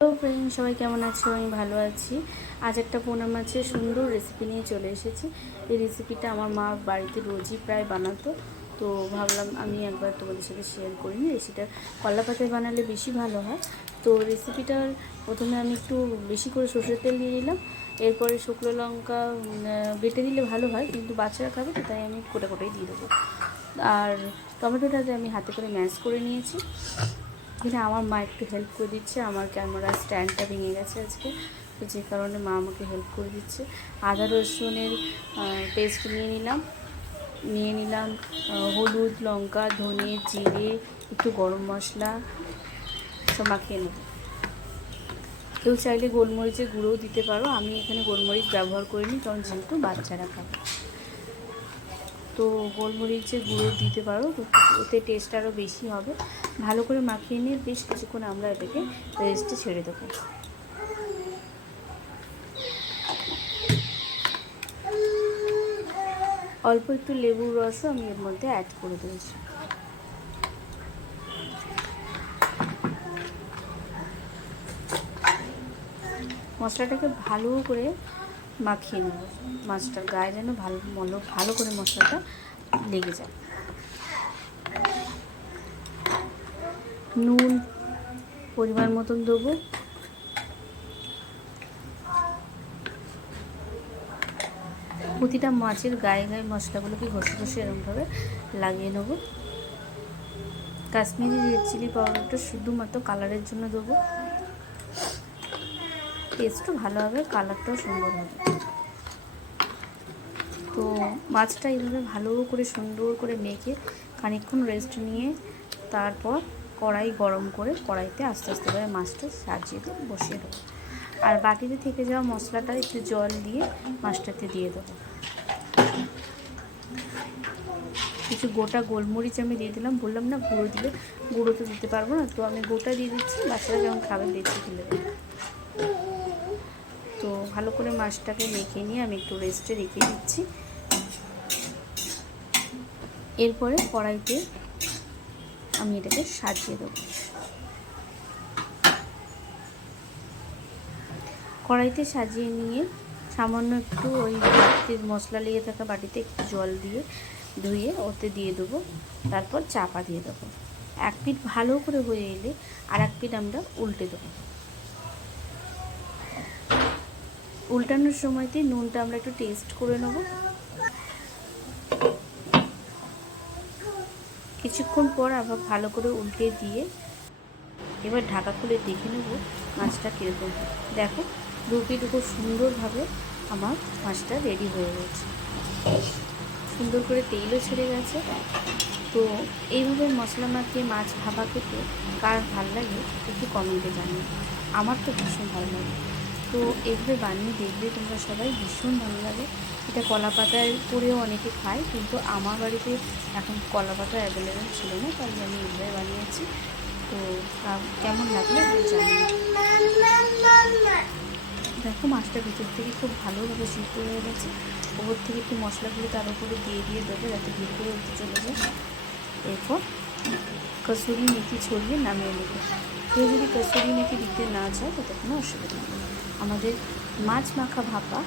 Hello friend, সবাই কেমন আছো? আমি ভালো আছি। আজ একটা পোনা মাছের সুন্দর রেসিপি নিয়ে চলে এসেছি। এই রেসিপিটা আমার মা বাড়িতে রোজই প্রায় বানাতো, তো ভাবলাম আমি একবার তোমাদের সাথে শেয়ার করি নি। রেসিপিটা কলা পাতায় বানালে বেশি ভালো হয়। তো রেসিপিটার প্রথমে আমি একটু বেশি করে সরষের তেল দিয়ে নিলাম। এরপরে শুকনো লঙ্কা বেটে দিলে ভালো হয়, কিন্তু বাচ্চারা খাবে তো, তাই আমি কোটা কোটাই দিয়ে দেবো। আর টমেটোটাতে আমি হাতে করে ম্যাশ করে নিয়েছি। এখানে আমার মা একটু হেল্প করে দিচ্ছে। আমার ক্যামেরার স্ট্যান্ডটা ভেঙে গেছে আজকে, তো যে কারণে মা আমাকে হেল্প করে দিচ্ছে। আদা রসুনের পেস্ট নিয়ে নিলাম হলুদ, লঙ্কা, ধনে, জিরে, একটু গরম মশলা সব মাখিয়ে নেব। কেউ চাইলে গোলমরিচের গুঁড়োও দিতে পারো, আমি এখানে গোলমরিচ ব্যবহার করিনি, কারণ যেহেতু বাচ্চারা খাবে। তো গোলমরিচের গুঁড়ো দিতে পারো, ওতে টেস্ট আরও বেশি হবে। ভালো করে মাখিয়ে নিয়ে বেশ কিছুক্ষণ আমরা এটাকে রেস্টে ছেড়ে দেবো। অল্প একটু লেবুর রসও আমি এর মধ্যে অ্যাড করে দিয়েছি। মশলাটাকে ভালো করে মাখিয়ে নেব, মাছটার গায়ে যেন ভালো করে মশলাটা লেগে যায়। নুন পরিমাণ মতন দেবো। প্রতিটা মাছের গায়ে গায়ে মশলাগুলোকে ঘষে ঘষে এরকমভাবে লাগিয়ে নেব। কাশ্মীরি রেড চিলি পাউডারটা শুধুমাত্র কালারের জন্য দেবো, টেস্টও ভালো হবে, কালারটাও সুন্দর হবে। তো মাছটা এইভাবে ভালো করে সুন্দর করে মেখে খানিকক্ষণ রেস্ট নিয়ে তারপর কড়াই গরম করে কড়াইতে আস্তে আস্তে করে মাছটা সাজিয়ে বসিয়ে দেবো। আর বাটিতে থেকে যাওয়া মশলাটা একটু জল দিয়ে মাছটাতে দিয়ে দেবো। কিছু গোটা গোলমরিচ আমি দিয়ে দিলাম, বললাম না গুঁড়ো দিলে, গুঁড়ো তো দিতে পারবো না, তো আমি গোটা দিয়ে দিচ্ছি, বাচ্চারা যেমন খাবে বেশি দিলে। তো ভালো করে মাছটাকে মেখে নিয়ে আমি একটু রেস্টে রেখে দিচ্ছি। এরপরে কড়াইতে আমি এটাকে সাজিয়ে দেবো। কড়াইতে সাজিয়ে নিয়ে সামান্য একটু ওই বাটির মশলা লেগে থাকা বাটিতে একটু জল দিয়ে ধুয়ে ওতে দিয়ে দেবো। তারপর চাপা দিয়ে দেবো। এক পিঠ ভালো করে হয়ে এলে আর এক পিঠ আমরা উল্টে দেবো। উল্টানোর সময়তে নুনটা আমরা একটু টেস্ট করে নেব। কিছুক্ষণ পর আবার ভালো করে উল্টে দিয়ে এবার ঢাকা খুলে দেখে নেব মাছটা কীরকম। দেখো, দু পিঠ খুব সুন্দরভাবে আমার মাছটা রেডি হয়ে গেছে, সুন্দর করে তেলও ছেড়ে গেছে। তো এইভাবে মশলা মাখিয়ে মাছ ভাপা খেতে কার ভালো লাগে একটু কমেন্টে জানিও। আমার তো ভীষণ ভালো লাগে। তো এইভাবে বানিয়ে দেখবে তোমরা সবাই, ভীষণ ভালো লাগে। এটা কলা পাতায় করেও অনেকে খায়, কিন্তু আমার বাড়িতে এখন কলা পাতা অ্যাভেলেবেল ছিল না, তাই আমি এইভাবে বানিয়েছি। তো কেমন লাগলো জানি। দেখো, মাছটা ভিতর থেকে খুব ভালোভাবে সিদ্ধ হয়ে গেছে। ওপর থেকে একটু মশলাগুলো তার উপরে দিয়ে দেবে, যাতে ভিতরে উঠে চলে যায়। এরপর কসুরি মেথি ছড়িয়ে নামিয়ে নেবে। কেউ যদি কসুরি মেথি দিতে না চায় তাতে কোনো অসুবিধা নেই। আমাদের মাছ মাখা ভাপা